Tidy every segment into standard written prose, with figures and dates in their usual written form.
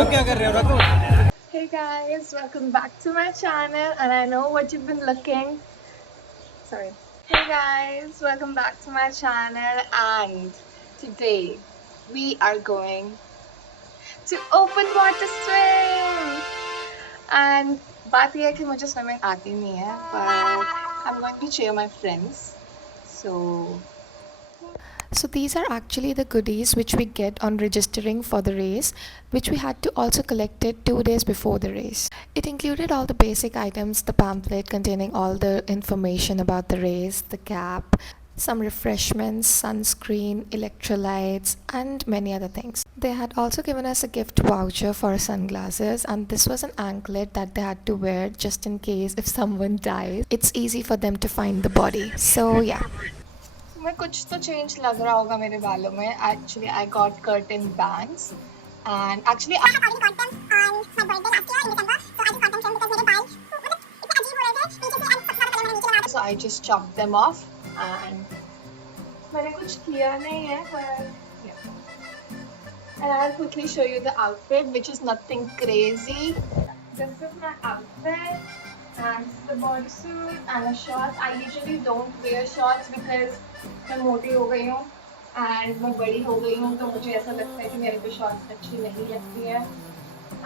Hey guys, welcome back to my channel, and I know what you've been looking. Sorry. Hey guys, welcome back to my channel, and today we are going to open water swim. And बात यह है कि मुझे swimming आती नहीं है, but I'm going to cheer my friends. So these are actually the goodies which we get on registering for the race, which we had to also collect it 2 days before the race. It included all the basic items, the pamphlet containing all the information about the race, the cap, some refreshments, sunscreen, electrolytes, and many other things. They had also given us a gift voucher for sunglasses, and this was an anklet that they had to wear just in case if someone dies. It's easy for them to find the body. So yeah. मैं कुछ तो change लग रहा होगा मेरे बालों में. Actually, I got curtain bangs, and actually I have already got them on my birthday last year in December. So I just got them trimmed because मेरे बाल इतने अजीब हो रहे थे नीचे से, and सबसे ज़्यादा पहले मैंने नीचे लगा. So I just chopped them off, and मैंने कुछ किया नहीं है, but yeah. And I'll quickly show you the outfit, which is nothing crazy. This is my outfit. And this is the bodysuit and a shorts. I usually don't wear shorts because मैं मोटी हो गई हूँ and मैं बड़ी हो गई हूँ, तो मुझे ऐसा लगता है कि मेरे पे शॉर्ट्स अच्छी नहीं लगती है.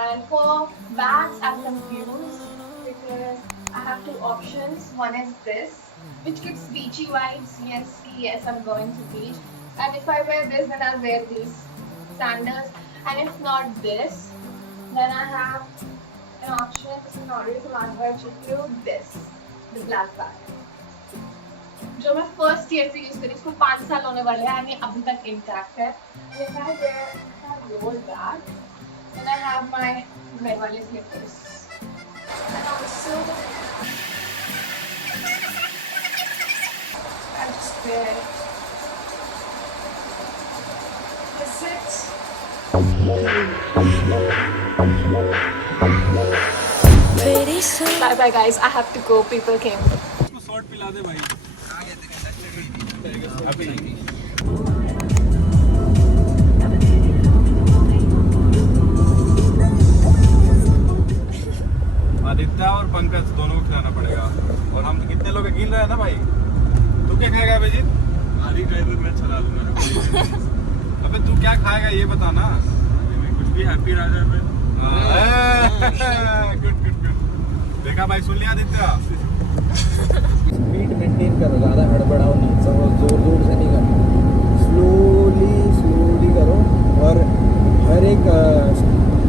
And for bags, I'm confused because I have two options. One is this, which gives beachy vibes. Yes, I'm going to beach. And if I wear this, then I'll wear these sandals. And if not this, then I have an option. This is not really smart, but I should do this, the black bag. जो मैं first year से use करी, इसको 5 साल होने वाले हैं and ये अभी तक इंटैक्ट है. If I roll back, then I have my red वाले slippers. And also, I just wear it. That's it. Bye bye guys, I have to go. People came. इसको शॉर्ट पिला दे भाई. आदित्य और पंकज दोनों को खिलाना पड़ेगा. और हम तो कितने लोग गिन रहे हैं ना भाई. तू क्या खाएगा अभिजीत? आधी ड्राइवर मैं चला लूंगा. अबे तू क्या खाएगा ये बता ना. कुछ भी हैप्पी राजा में. गुड. देखा भाई, सुन लिया आदित्य. स्पीड मेंटेन करो, ज़्यादा हड़बड़ाओ नहीं, सब जोर से नहीं करो, स्लोली करो. और हर एक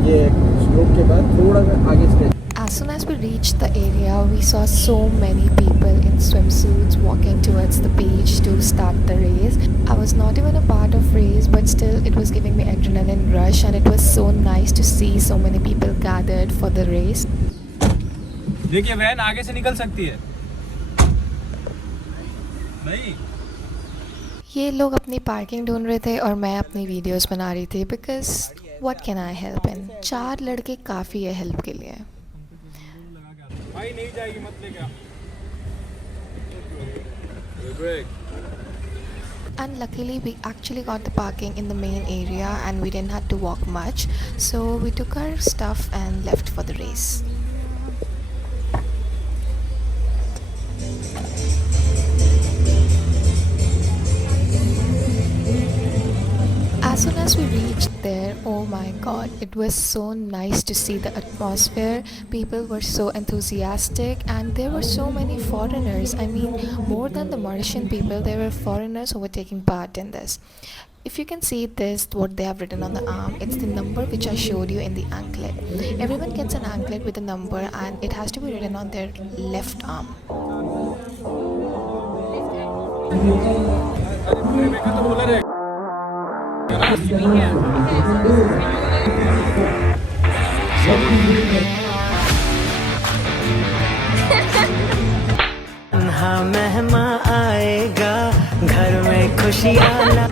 ये स्ट्रोक के बाद थोड़ा सा आगे step. As soon as we reached the area, we saw so many people in swimsuits walking towards the beach to start the race. I was not even a part of race, but still it was giving me adrenaline rush, and it was so nice to see so many people gathered for the race. देखिए van आगे से निकल सकती है. नहीं, ये लोग अपनी पार्किंग ढूंढ रहे थे और मैं अपनी वीडियोस बना रही थी, because what can I help in. 4 लड़के काफ़ी है हेल्प के लिए. भाई नहीं जाएगी, मत ले क्या. And luckily we actually got the parking in the main area and we didn't have to walk much, so we took our stuff and left for the race. As soon as we reached there, oh my god, it was so nice to see the atmosphere. People were so enthusiastic and there were so many foreigners. I mean, more than the Mauritian people, there were foreigners who were taking part in this. If you can see this, what they have written on the arm, it's the number which I showed you in the anklet. Everyone gets an anklet with a number and it has to be written on their left arm. मेहमान आएगा घर में खुशियाँ.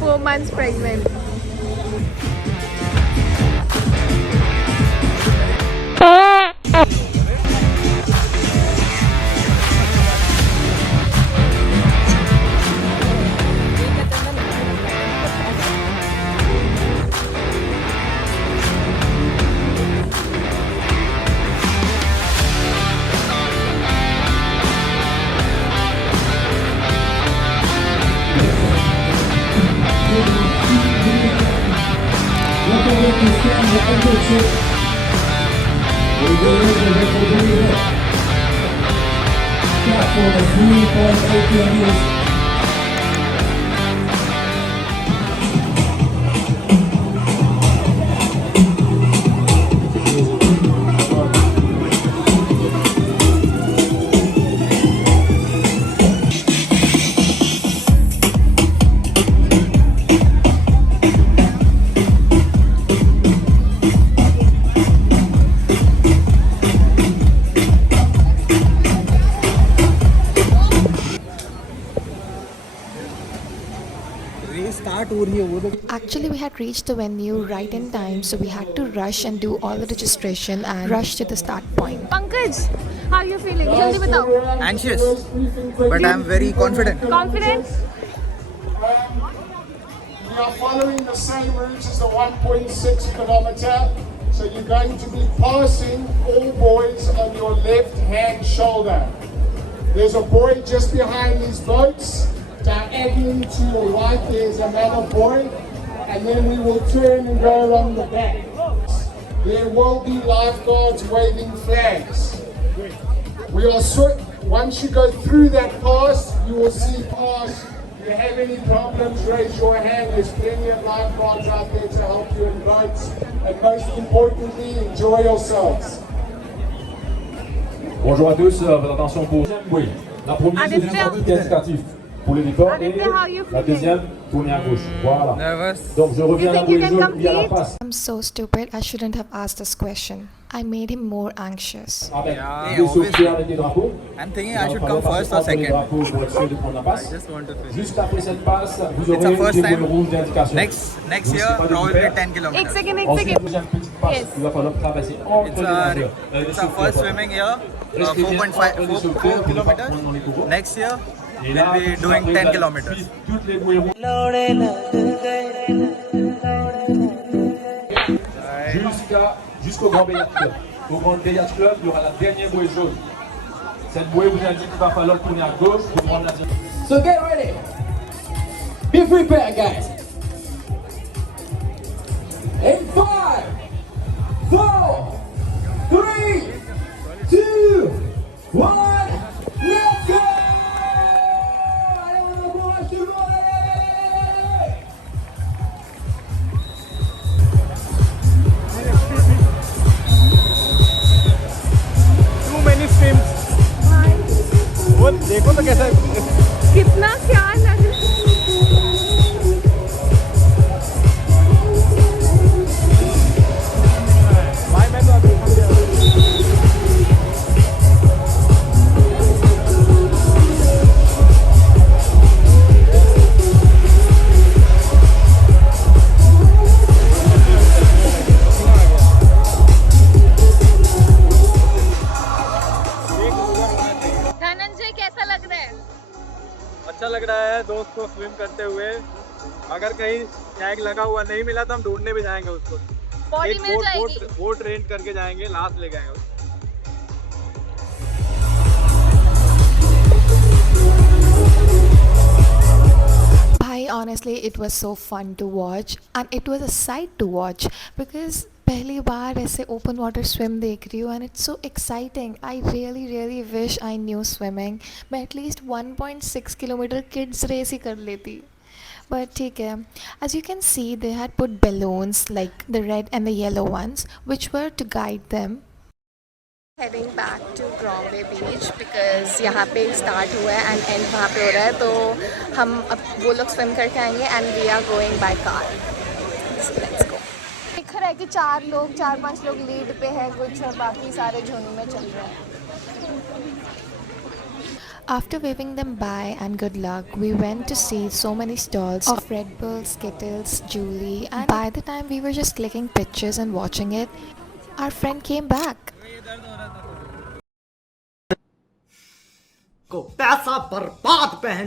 4 months pregnant. for the 3.8 kilometers. Race start हो रही है वो तो Actually, we had reached the venue right in time, so we had to rush and do all the registration and rush to the start point. Pankaj, how are you feeling? जल्दी बताओ. Anxious, but I'm very confident. Confident? We are following the same route as the 1.6 kilometer. So you're going to be passing all boys on your left hand shoulder. There's a boy just behind these boats. Diagonally to your right there's another boy. And then we will turn and go along the back. There will be lifeguards waving flags. We are once you go through that pass, you will see pass. If you have any problems, raise your hand. There's plenty of lifeguards out there to help you in boats. And most importantly, enjoy yourselves. Bonjour à tous, votre attention pour la deuxième bouée. La première, c'est Aditya. une qualificatif pour les départ et Aditya, how you la feeling? deuxième, tournée à gauche. Voilà. Nervous. Donc je reviens à la You think bouée you can jaune via la complete? passe. I'm so stupid, I shouldn't have asked this question. I made him more anxious. Avec Yeah, des obviously. sauveteurs avec des drapeaux. I'm thinking Il I va should falloir come passer first or entre les second. drapeaux pour être sûr de prendre la passe. Just want to finish. Juste après cette passe, vous It's aurez our first des time. bouées rouges d'indication. Next Donc, year, c'est pas de probably super. 10 एक kilometers. Second Ensuite, deuxième petite passe, Yes. il va falloir traverser entre It's les our, nageurs. it's our first swimming year, Restez bien entre les 4 sauveteurs, vous ne pas kilometers. prendre dans les courants. Next year, Et we'll là, be juste doing après, 10 vous allez kilometers. suivre toutes les bouées rouges. लौड़े लग गए Jusqu'au Grand Béliard Club. Au Grand Béliard Club, il y aura la dernière bouée jaune. Cette bouée vous indique qu'il va falloir tourner à gauche pour prendre la direction. So get ready. Be prepared, guys. In 5, 4, 3, 2, 1, let's go! Allez, on encourage tout le monde, allez! Too many streams. वो देखो तो कैसा कितना क्या लग रहा भाई मैं तो अभी थक गया। धनंजय कैसा लग रहा है? अच्छा लग रहा है दोस्त को स्विम करते हुए। अगर कहीं टैग लगा हुआ नहीं मिला तो हम ढूंढने भी जाएंगे उसको। बॉडी एक मिल जाएगी. बोट रेंट करके जाएंगे, लास्ट ले जाएंगे उसको। Bhai, honestly, it was so fun to watch and it was a sight to watch because पहली बार ऐसे open water swim देख रही हूँ and it's so exciting. I really wish I knew swimming. मैं at least 1.6 kilometer kids race ही कर लेती. But ठीक है. As you can see, they had put balloons like the red and the yellow ones, which were to guide them. Heading back to Crombie Beach because यहाँ पे start हुआ है and end वहाँ पे हो रहा है, तो हम अब वो लोग swim करके आएंगे and we are going by car. So let's go. दिख रहा है कि 4-5 लोग लीड पे है कुछ और बाकी सारे झुंड में चल रहे हैं. After waving them bye and good luck, we went to see so many stalls of Red Bull, Skittles, Julie, and by the time we were just clicking pictures and watching it, our friend came back. को पैसा बर्बाद पहन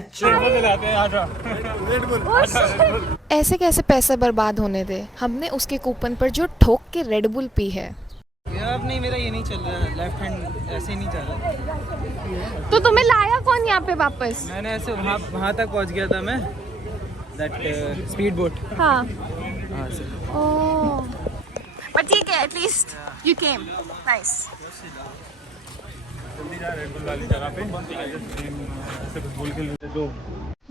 ऐसे कैसे पैसे बर्बाद होने दे? हमने उसके कूपन पर जो ठोक के रेड बुल पी है. यार नहीं, मेरा ये नहीं चल रहा है, लेफ्ट हैंड ऐसे ही नहीं चल रहा। तो तुम्हें लाया कौन यहाँ पे वापस? मैंने ऐसे वहाँ तक पहुँच गया था मैं, दैट स्पीड बोट। हाँ. हाँ से। ओह. But ठीक है, at least you came. Nice. गया रेड बुल वाली जगह पे। ऐसे कुछ बोल के लिए तो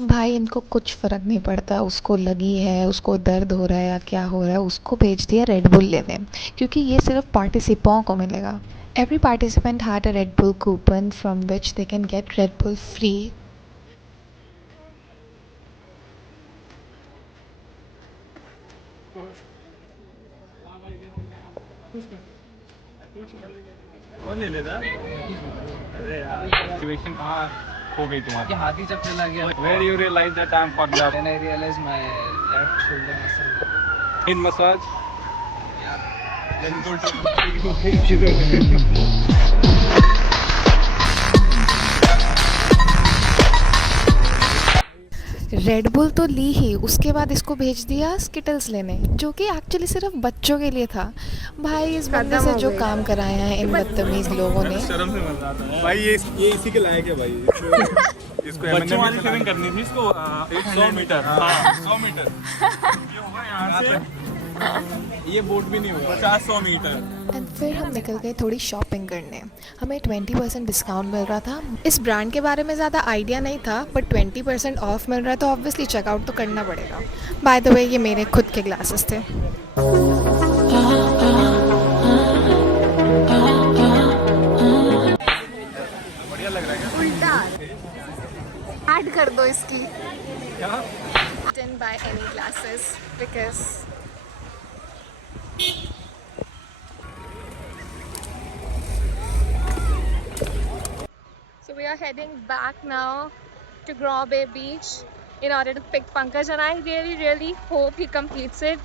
भाई इनको कुछ फ़र्क नहीं पड़ता, उसको लगी है, उसको दर्द हो रहा है या क्या हो रहा है, उसको भेज दिया रेड बुल लेने, क्योंकि ये सिर्फ पार्टिसिपेंट्स को मिलेगा। Every participant had a Red Bull coupon from which they can get Red Bull free. कौन ले लेता? अरे यार सिचुएशन कहाँ हो गई तुम्हारी? ये हाथी जब चला गया Where you realize that I'm fucked up? then I realized my left shoulder muscle. In massage? Then go to red bull तो ली ही, उसके बाद इसको भेज दिया स्किटल्स लेने, जो कि एक्चुअली सिर्फ बच्चों के लिए था। भाई इस बंदे से जो काम कराया है इन बदतमीज लोगों ने। शर्म से मर जाता है भाई। ये इसी के लायक है भाई। इसको बच्चों वाली स्विमिंग करनी थी इसको 100 मीटर। हाँ 100 मीटर ये होगा यहाँ से, ये बोट भी नहीं होगा 50-100 मीटर। एंड फिर हम निकल गए थोड़ी शॉपिंग करने। हमें 20% डिस्काउंट मिल रहा था। इस ब्रांड के बारे में ज़्यादा आइडिया नहीं था, बट 20% ऑफ मिल रहा है तो ऑब्वियसली चेकआउट तो करना पड़ेगा। बाय द वे ये मेरे खुद के ग्लासेस थे। बढ़िया लग रहा है क्या? उल्टा ऐड कर दो इसकी। क्या? Didn't buy any glasses because so we are heading back now to Grand Bay Beach in order to pick Pankaj, and I really hope he completes it.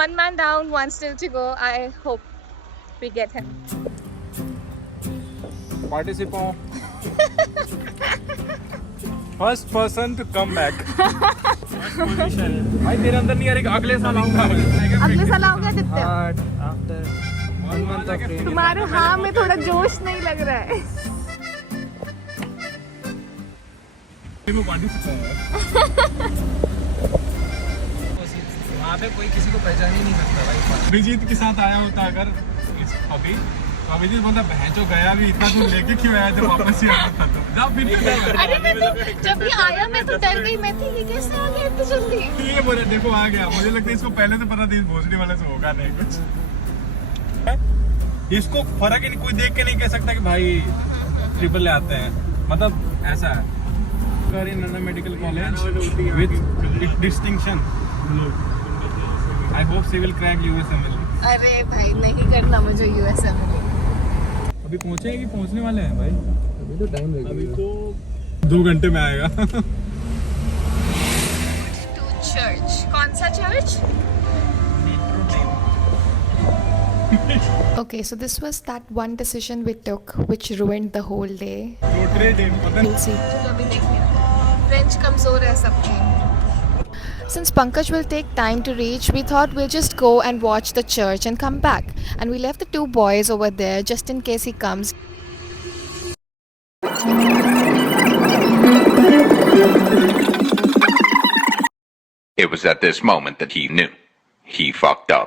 One man down, one still to go. I hope we get him. Participant. First person to come back. First position. भाई तेरे अंदर नहीं आ रही, अगले साल आऊंगा। अगले साल आओगे Aditya? after 1 month of training. तुम्हारे हाँ में थोड़ा जोश नहीं लग रहा है। वहाँ पे कोई किसी को पहचान ही नहीं सकता भाई। अभिजीत के साथ आया होता अगर अभी तो अभिजीत बोलता बहन जो गया भी इतना दूर लेके क्यों आया जब वापस ही आना था तो जा फिर अरे मैं तो जब ये आया मैं तो डर गई, मैं थी ये कैसे आ गया इतनी जल्दी। ये बोले देखो आ गया। मुझे लगता है इसको पहले से पता था इस भोसड़ी वाले से होगा नहीं कुछ। इसको फर्क ही नहीं, कोई देख के नहीं कह सकता कि भाई ट्रिपल ले आते हैं, मतलब ऐसा है। इन medical college with distinction. I hope she will crack यूएसएमएल। अरे भाई नहीं करना मुझे यूएसएमएल। अभी पहुंचे कि पहुंचने वाले हैं भाई? अभी तो टाइम लगेगा। अभी तो 2 घंटे में आएगा। To church. कौन सा church? Okay, so this was that one decision we took which ruined the whole day. Rotary day पता नहीं। We'll see. चलो अभी देखते हैं। फ्रेंच कमजोर है सबकी। Since Pankaj will take time to reach, we thought we'll just go and watch the church and come back. And we left the 2 boys over there just in case he comes. It was at this moment that he knew. He fucked up.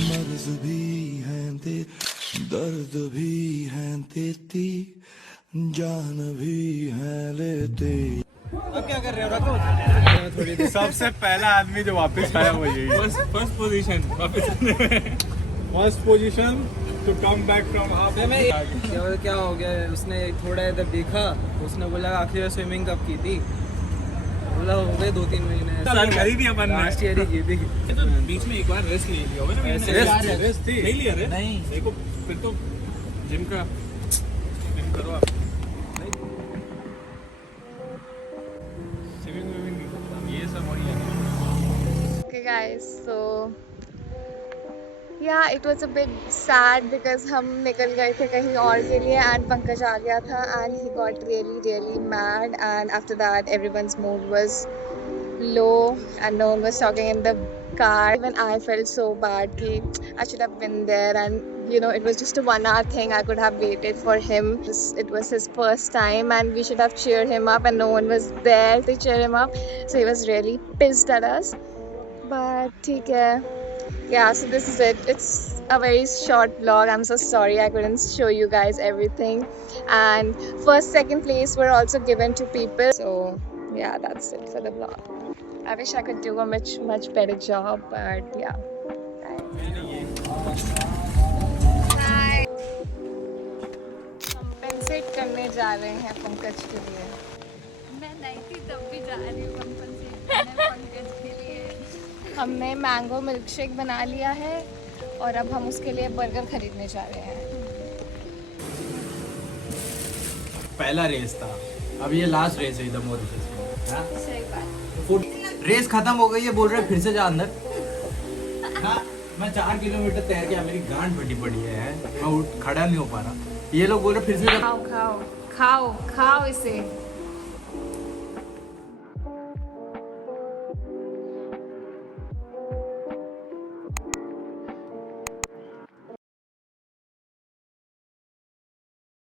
मर्ज भी हैं ते दर्द भी हैं तेती जान भी है लेते। अब क्या कर रहे हो? सबसे पहला आदमी जो वापस आया वो यही है। फर्स्ट पोजीशन वापस आने में। First position to come back from half. क्या हो गया, उसने थोड़ा इधर देखा, उसने बोला आखिर स्विमिंग कब की थी? बोला हो गए 2-3 महीने। साल करी थी अपन ने। लास्ट ईयर ही की थी। तो बीच में एक बार रेस्ट ले लिया होगा ना? रेस्ट थी नहीं लिया रे? नहीं। देखो फिर तो जिम करो आप। स्विमिंग ये सब वही है। Okay guys, so yeah, it was a bit sad because हम निकल गए थे कहीं और के लिए and पंकज आ गया था and he got really mad, and after that everyone's mood was low and no one was talking in the car. Even I felt so bad कि I should have been there, and you know it was just a 1-hour thing. I could have waited for him. It was his first time and we should have cheered him up and no one was there to cheer him up, so he was really pissed at us. But ठीक है, yeah, so this is it. It's a very short vlog. I'm so sorry I couldn't show you guys everything. And first, second place were also given to people. So yeah, that's it for the vlog. I wish I could do a much better job, but yeah. Hi. Compensate करने जा रहे हैं पंकज के लिए. मैं नहीं थी तब भी जा रही हूँ कंपल्सेट करने पंकज के लिए. हमने मैंगो मिल्क शेक बना लिया है और अब हम उसके लिए बर्गर खरीदने जा रहे हैं. पहला रेस था, अब ये लास्ट रेस है इधर मॉरिशस में. हाँ? सही बात. रेस खत्म हो गई है, बोल रहे फिर से जा अंदर. हाँ, मैं 4 किलोमीटर तैर के मेरी गांड फटी पड़ी है, मैं खड़ा नहीं हो पा रहा. ये लोग बोल रहे फिर से खाओ खाओ खाओ खाओ इसे.